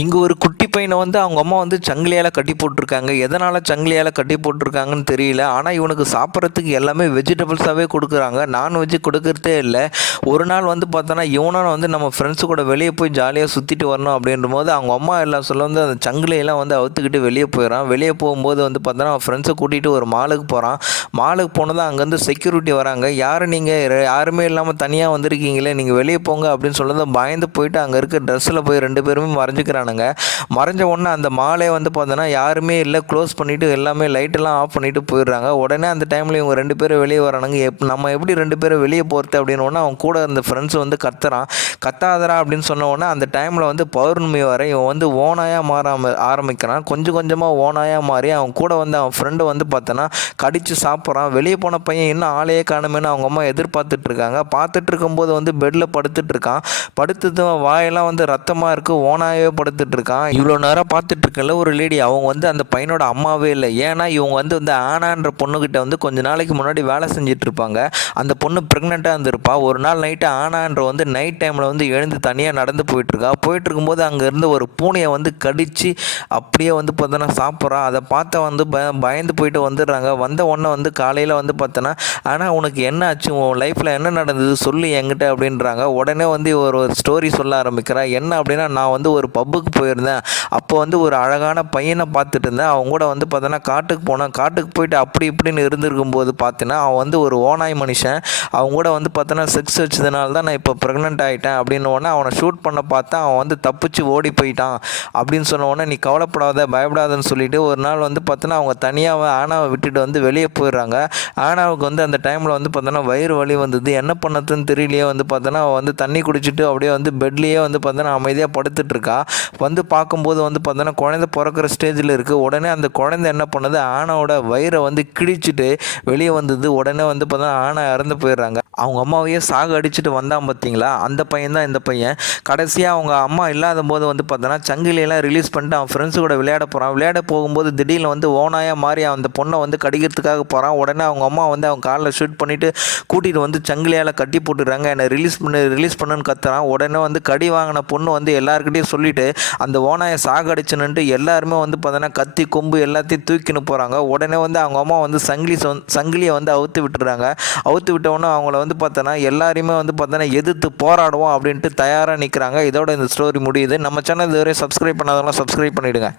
இங்கே ஒரு குட்டி பையனை வந்து அவங்க அம்மா வந்து சங்கிலியால் கட்டி போட்டிருக்காங்க. எதனால் சங்கிலியால் கட்டி போட்டிருக்காங்கன்னு தெரியல. ஆனால் இவனுக்கு சாப்பிட்றதுக்கு எல்லாமே வெஜிடபிள்ஸாகவே கொடுக்குறாங்க. நான்வெஜ்ஜு கொடுக்குறதே இல்லை. ஒரு நாள் வந்து பார்த்தோன்னா இவனும் வந்து நம்ம ஃப்ரெண்ட்ஸு கூட வெளியே போய் ஜாலியாக சுற்றிட்டு வரணும் அப்படின்ற போது அவங்க அம்மா எல்லாம் சொல்ல வந்து அந்த சங்கிலியெல்லாம் வந்து அவுத்துக்கிட்டு வெளியே போயிடறான். வெளியே போகும்போது வந்து பார்த்தோன்னா அவன் ஃப்ரெண்ட்ஸை கூட்டிகிட்டு ஒரு மாலுக்கு போகிறான். மாலுக்கு போனதும் அங்கேருந்து செக்யூரிட்டி வராங்க. யார் நீங்கள் யாருமே இல்லாமல் தனியாக வந்திருக்கீங்களே, நீங்கள் வெளியே போங்க அப்படின்னு சொல்லதான் பயந்து போயிட்டு அங்கே இருக்க ட்ரெஸ்ஸில் போய் 2 பேருமே மறைஞ்சிக்கிறானுங்க. மறைஞ்ச உடனே அந்த மாலே வந்து பார்த்தோன்னா யாருமே இல்லை, க்ளோஸ் பண்ணிவிட்டு எல்லாமே லைட்டெல்லாம் ஆஃப் பண்ணிவிட்டு போயிடுறாங்க. உடனே அந்த டைமில் இவங்க 2 பேரும் வெளியே வரானுங்க. நம்ம எப்படி 2 பேரும் வெளியே போகிறது அப்படின்னு ஒன்று அவன் கூட இருந்த ஃப்ரெண்ட்ஸ் வந்து கத்துறான். கத்தாதரா அப்படின்னு சொன்ன உடனே அந்த டைமில் வந்து பௌர்ணமி வர இவன் வந்து ஓனாயாக மாற ஆரம்பிக்கிறான். கொஞ்சம் கொஞ்சமாக ஓனாயாக மாறி அவன் கூட வந்து அவன் ஃப்ரெண்டு வந்து பார்த்தோன்னா கடித்து சாப்பிட்றான். வெளியே போன பையன் இன்னும் ஆளையே காணுமேனு அவங்க அம்மா எதிர்பார்த்துட்டு இருக்காங்க. பார்த்துட்டு இருக்கும்போது வந்து பெட்டில் படுத்துட்டு இருக்கான். படுத்தது வாயெல்லாம் வந்து ரத்தமாக இருக்குது. ஓனாயே படுத்துட்டு இருக்கான். இவ்வளோ நேரம் பார்த்துட்டு இருக்கல ஒரு லேடி, அவங்க வந்து அந்த பையனோட அம்மாவே இல்லை. ஏன்னா இவங்க வந்து ஆனான்ற பொண்ணுக்கிட்ட வந்து கொஞ்ச நாளைக்கு முன்னாடி வேலை செஞ்சுட்டு இருப்பாங்க. அந்த பொண்ணு ப்ரெக்னெண்ட்டாக இருந்திருப்பா. ஒரு நாள் நைட்டு ஆனான்ற வந்து நைட் டைமில் வந்து எழுந்து தனியாக நடந்து போயிட்டுருக்கா. போயிட்டு இருக்கும்போது அங்கே இருந்து ஒரு பூனையை வந்து கடித்து அப்படியே வந்து பார்த்தோன்னா சாப்பிட்றா. அதை பார்த்த வந்து பயந்து போயிட்டு வந்துடுறாங்க. வந்த உடனே வந்து காலையில் வந்து பார்த்தோன்னா, ஆனால் உனக்கு என்ன ஆச்சு, உன் லைஃப்பில் என்ன நடந்தது சொல்லு என்கிட்ட அப்படின்றாங்க. உடனே வந்து ஒரு ஸ்டோரி சொல்ல ஆரம்பிக்கிறா. என்ன அப்படின்னா, நான் வந்து ஒரு பப்புக்கு போயிருந்தேன். அப்போ வந்து ஒரு அழகான பையனை பார்த்துட்டு இருந்தேன். அவங்க கூட வந்து பார்த்தோன்னா காட்டுக்கு போனேன். காட்டுக்கு போயிட்டு அப்படி இப்படின்னு இருந்திருக்கும்போது பார்த்தீங்கன்னா அவன் வந்து ஒரு ஓநாய் மனுஷன். அவங்க கூட வந்து பார்த்தோன்னா செக்ஸ் வச்சதுனால தான் நான் இப்போ ப்ரெக்னென்ட் ஆகிட்டேன் அப்படின்னு உடனே அவனை ஷூட் பண்ண பார்த்தா அவன் வந்து தப்பிச்சு ஓடி போயிட்டான் அப்படின்னு சொன்ன உடனே நீ கவலைப்படாத பயப்படாதன்னு சொல்லிட்டு ஒரு நாள் வந்து பார்த்தோன்னா அவங்க தனியாக ஆனாவை விட்டுட்டு வந்து வெளியே போயிடுறாங்க. ஆனாவுக்கு வந்து அந்த டைமில் வந்து பார்த்தோன்னா வயிறு வலி வந்தது. என்ன பண்ணதுன்னு தெரியலையே வந்து பார்த்தோன்னா அவள் வந்து தண்ணி குடிச்சிட்டு அப்படியே வந்து பெட்லேயே வந்து பார்த்தோன்னா அமைதியாக படுத்துட்டு இருக்கா. வந்து பார்க்கும்போது வந்து பார்த்தோன்னா குழந்தை பிறக்கிற ஸ்டேஜில் இருக்குது. உடனே அந்த குழந்தை என்ன பண்ணுது, ஆனாவோட வயிறை வந்து கிழிச்சிட்டு வெளியே வந்தது. உடனே வந்து பார்த்தோன்னா ஆனா இறந்து போயிடுறாங்க. அவங்க அம்மாவையே சாக அடிச்சுட்டு வந்தான் பார்த்தீங்களா, அந்த பையன் தான் இந்த பையன். கடைசியாக அவங்க அம்மா இல்லாத போது வந்து பார்த்தோன்னா சங்கிலியெல்லாம் ரிலீஸ் பண்ணிட்டு அவன் ஃப்ரெண்ட்ஸு கூட விளையாட போகிறான். விளையாட போகும்போது திடீர்னு வந்து ஓனாயாக மாறி அந்த பொண்ணை வந்து கடிக்கிறதுக்காக போகிறான். உடனே அவங்க அம்மா வந்து அவன் காலில் ஷூட் பண்ணிவிட்டு கூட்டிகிட்டு வந்து சங்கிலியால் கட்டி போட்டுடுறாங்க. என்னை ரிலீஸ் பண்ணுன்னு கத்துறான். உடனே வந்து கடி வாங்கின பொண்ணு வந்து எல்லாருக்கிட்டையும் சொல்லிவிட்டு அந்த ஓனாயை சாகடிச்சுன்னுட்டு எல்லாருமே வந்து பார்த்தோன்னா கத்தி கொம்பு எல்லாத்தையும் தூக்கின்னு போகிறாங்க. உடனே வந்து அவங்க அம்மா வந்து சங்கிலியை வந்து அவுத்து விட்டுறாங்க. அவுத்து விட்டவொன்னே அவங்கள வந்து பார்த்தோன்னா எல்லாரையுமே வந்து பார்த்தோன்னா எதிர்த்து போராடுவோம் அப்படின்ட்டு தயாராக நிற்கிறாங்க. இதோட இந்த ஸ்டோரி முடியுது. நம்ம சேனல் இதுவரை சப்ஸ்கிரைப் பண்ணாதவங்களாம் சப்ஸ்கிரைப் பண்ணிவிடுங்க.